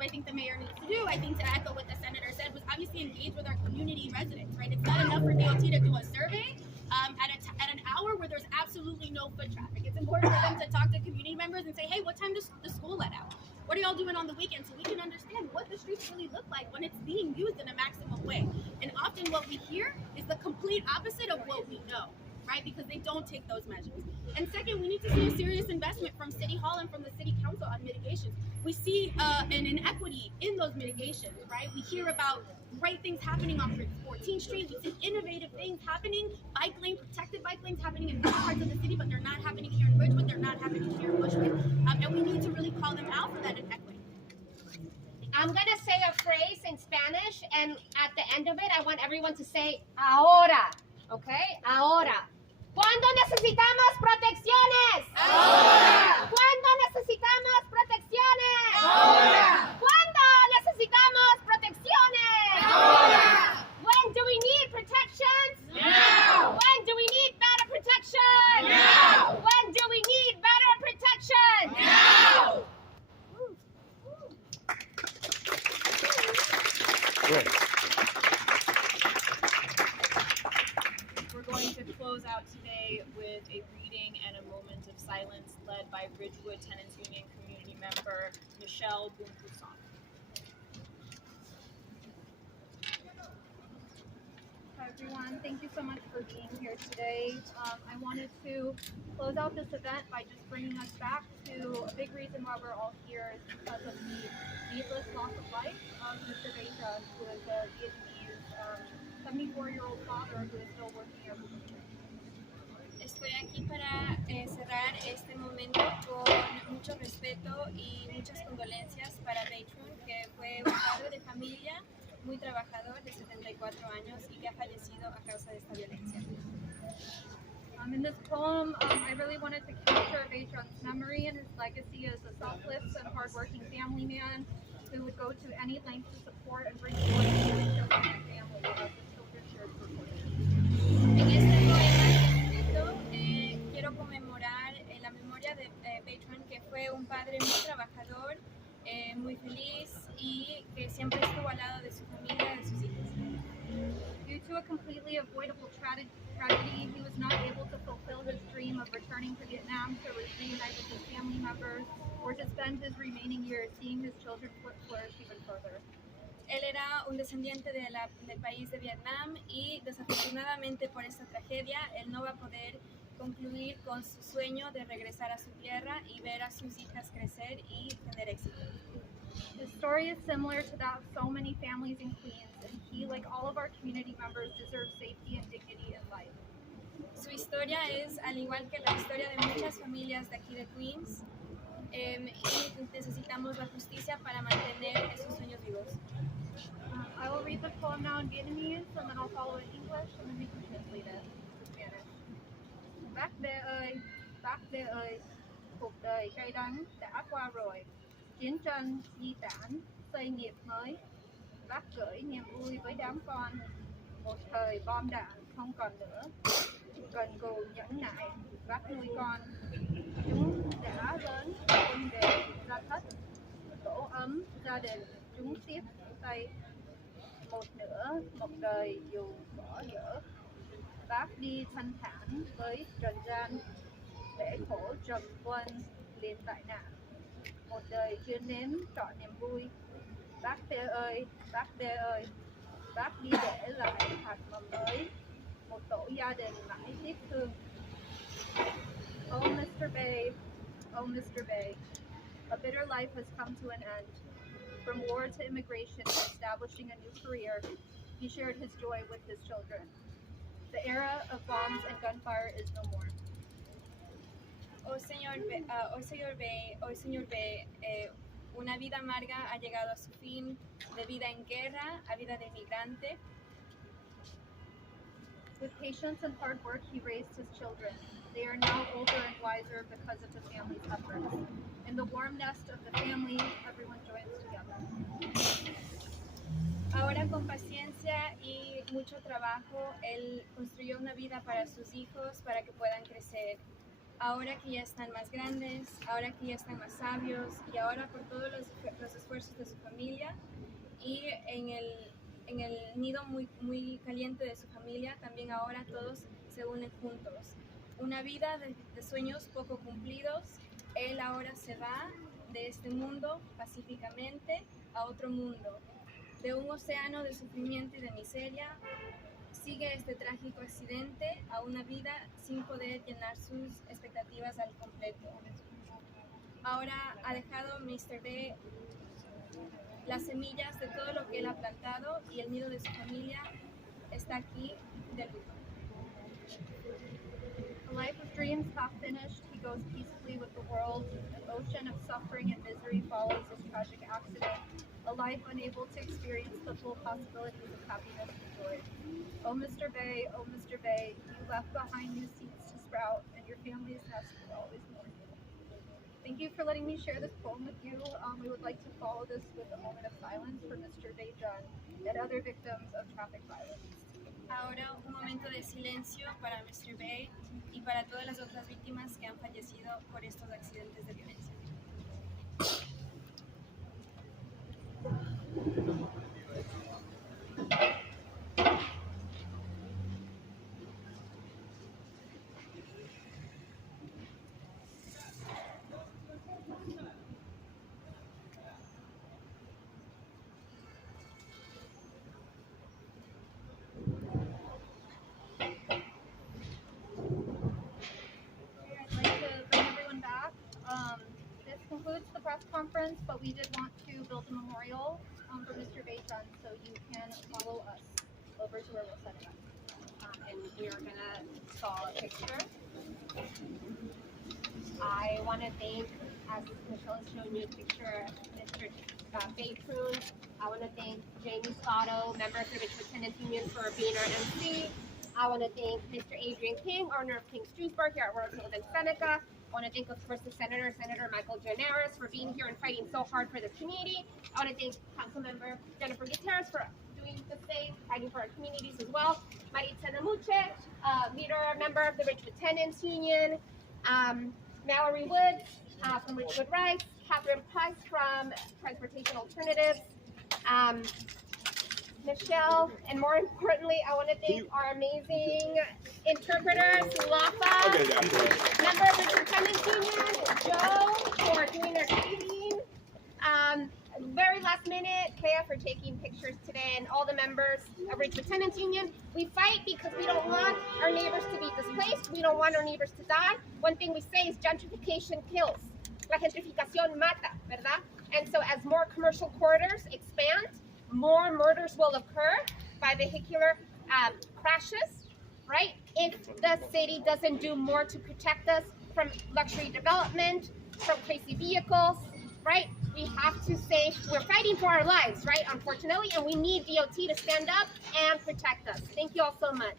I think the mayor needs to do, I think to echo what the senator said, was obviously engage with our community residents, right? It's not enough for DOT to do a survey at an hour where there's absolutely no foot traffic. It's important for them to talk to community members and say, hey, what time does the school let out? What are y'all doing on the weekend? So we can understand what the streets really look like when it's being used in a maximum way. And often what we hear is the complete opposite of what we know, right? Because they don't take those measures. And second, we need to see a serious investment from City Hall and from the City Council on mitigations. We see an inequity in those mitigations, right? We hear about great things happening on 14th Street. We see innovative things happening, protected bike lanes happening in other parts of the city, but they're not happening here in Ridgewood, they're not happening here in Bushwick. And we need to really call them out for that inequity. I'm going to say a phrase in Spanish, and at the end of it, I want everyone to say, ahora, okay? Ahora. ¿Cuándo necesitamos protecciones? Ahora. ¿Cuándo necesitamos protecciones? Ahora. ¿Cuándo necesitamos protecciones? Ahora. When do we need protections? Now. When do we need better protection? Now. When do we need better protection? Now. Good. We're going to close out today with a reading and a moment of silence led by Ridgewood Tenants Union community member Michelle Bunkusan. Hi everyone, thank you so much for being here today. I wanted to close out this event by just bringing us back to a big reason why we're all here is because of the needless loss of life of Mr. Vigil, who is a Vietnamese 74-year-old father who is still working here. Estoy aquí para cerrar este momento con mucho respeto y muchas condolencias para Tran, que fue un padre de familia muy trabajador de 74 años y que ha fallecido a causa de esta violencia. In this poem, I really wanted to capture Vigil's memory and his legacy as a selfless and hardworking family man who would go to any length to support and bring joy to his children and family as his children shared for En este poema escrito quiero conmemorar la memoria de Tran, que fue un padre muy trabajador, muy feliz y que siempre estuvo al lado de su familia, de sus hijos. Due to a completely avoidable tragedy, he was not able to fulfill his dream of returning to Vietnam to reunite with his family members or to spend his remaining years seeing his children flourish even further. Él era un descendiente del país de Vietnam y desafortunadamente por esta tragedia él no va a poder concluir con su sueño de regresar a su tierra y ver a sus hijas crecer y tener éxito. His story is similar to that of so many families in Queens, and he, like all of our community members, deserves safety and dignity in life. Su historia es al igual que la historia de muchas familias de aquí de Queens y necesitamos la justicia para mantener esos sueños vivos. I will read the poem now in Vietnamese, and then I'll follow in English, and then we can translate it to Spanish. Bác Đê ơi, cuộc đời cay đắng đã qua rồi. Chiến tranh di tản, xây nghiệp mới. Bác gửi niềm vui với đám con. Một thời bom đạn không còn nữa. Cần cù nhẫn nại, bác nuôi con. Chúng đã lớn, quân đề ra thất. Tổ ấm, gia đình, chúng tiếp tay. Một đời dù bỏ dở. Bác đi thanh thản với trần gian. Để khổ trầm quân liền tại nạn. Một đời chưa nếm trọn niềm vui. Bác Đê ơi, bác Đê ơi, bác đi để lại hạt mầm mới. Một tổ gia đình mãi tiếc thương. Oh Mr. Bay, oh Mr. Bay, a bitter life has come to an end. From war to immigration and establishing a new career, he shared his joy with his children. The era of bombs and gunfire is no more. Oh Señor B, una vida amarga ha llegado a su fin, de vida en guerra a vida de inmigrante. With patience and hard work, he raised his children. They are now older and wiser because of the family's efforts. In the warm nest of the family, everyone joins together. Ahora con paciencia y mucho trabajo, él construyó una vida para sus hijos, para que puedan crecer. ahora que ya están más grandes, ahora que ya están más sabios y ahora por todos los esfuerzos de su familia y en el nido muy caliente de su familia, también ahora todos se unen juntos. Una vida de sueños poco cumplidos, él ahora se va de este mundo pacíficamente a otro mundo, de un océano de sufrimiento y de miseria. Sigue este trágico accidente a una vida sin poder llenar sus expectativas al completo. Ahora ha dejado Mr. B las semillas de todo lo que él ha plantado y el nido de su familia está aquí de luto. A life of dreams half finished, he goes peacefully with the world. An ocean of suffering and misery follows this tragic accident. A life unable to experience the full possibilities of happiness and joy. Oh, Mr. Bay, you left behind new seeds to sprout, and your family's nest will always mourn you. Thank you for letting me share this poem with you. We would like to follow this with a moment of silence for Mr. Vigil and other victims of traffic violence. Ahora un momento de silencio para Mr. Bay y para todas las otras víctimas que han fallecido por estos accidentes de violencia. I'd like to bring everyone back. This concludes the press conference, but we did want to build a memorial for Mr. Beichun, so you can follow us over to where we'll set it up. And we are gonna install a picture. I want to thank, as Michelle has shown you a picture, Mr. Baytroon. I want to thank Jamie Scotto, member of the Ridgewood Tenants Union, for being our MC. I want to thank Mr. Adrian King, owner of King Streetsburg here at Ridgewood and Seneca. I want to thank, of course, the Senator Michael Janaris, for being here and fighting so hard for the community. I want to thank Councilmember Jennifer Gutierrez for doing the same, fighting for our communities as well. Maritza Namuche, member of the Ridgewood Tenants Union. Mallory Woods from Ridgewood Rights. Catherine Price from Transportation Alternatives. Michelle, and more importantly, I want to thank our amazing interpreters, Lafa, member of the Tenants Union, Joe, for doing their tweeting. Very last minute, Kea for taking pictures today, and all the members of Ridgewood Tenants Union. We fight because we don't want our neighbors to be displaced. We don't want our neighbors to die. One thing we say is gentrification kills. La gentrificación mata, ¿verdad? And so as more commercial corridors expand, more murders will occur by vehicular crashes, right? If the city doesn't do more to protect us from luxury development, from crazy vehicles, right? We have to say we're fighting for our lives, right? Unfortunately, and we need DOT to stand up and protect us. Thank you all so much.